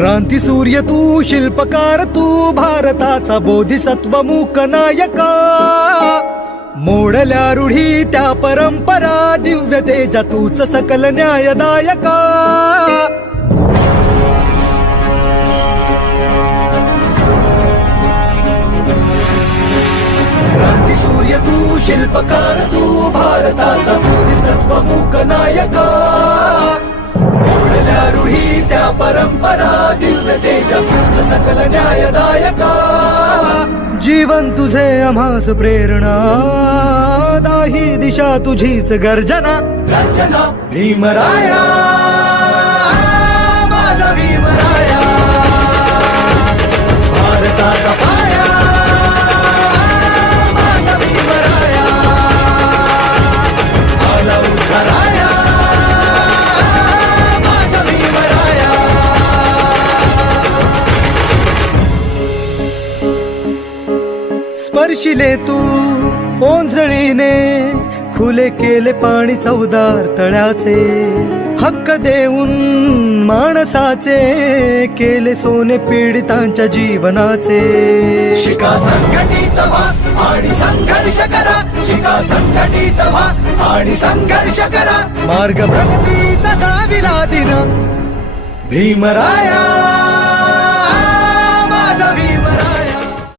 क्रांती सूर्य तू, शिल्पकार तू, भारताचा बोधिसत्व मूक नायका. मोडल्या रूढी त्या परंपरा, दिव्य तेजा तूच सकल न्यायदायका. क्रांती सूर्य तू, शिल्पकार तू, भारताचा बोधिसत्व मूक नायका. मोडल्या रूढी त्या परंपरा, दिव्य तेजा तूच सकल न्यायदायका. जीवन तुझे आम्हास प्रेरणा, दाही दिशा तुझीच गर्जना. गर्जना भीमराया, माझा भीमराया, भारताचा पाया, माझा भीमराया, आला उद्धाराया, माझा भीमराया. स्पर्शिले तू ओंजळीने, खुले केले पाणी चौदार तळ्याचे. हक्क देऊन माणसाचे, केले सोने पीडितांच्या जीवनाचे. शिका संघटित व्हा आणि संघर्ष करा, शिका संघटित व्हा आणि संघर्ष करा. मार्ग प्रगतीचा दाविला दिन, भीमराया, माझा भीम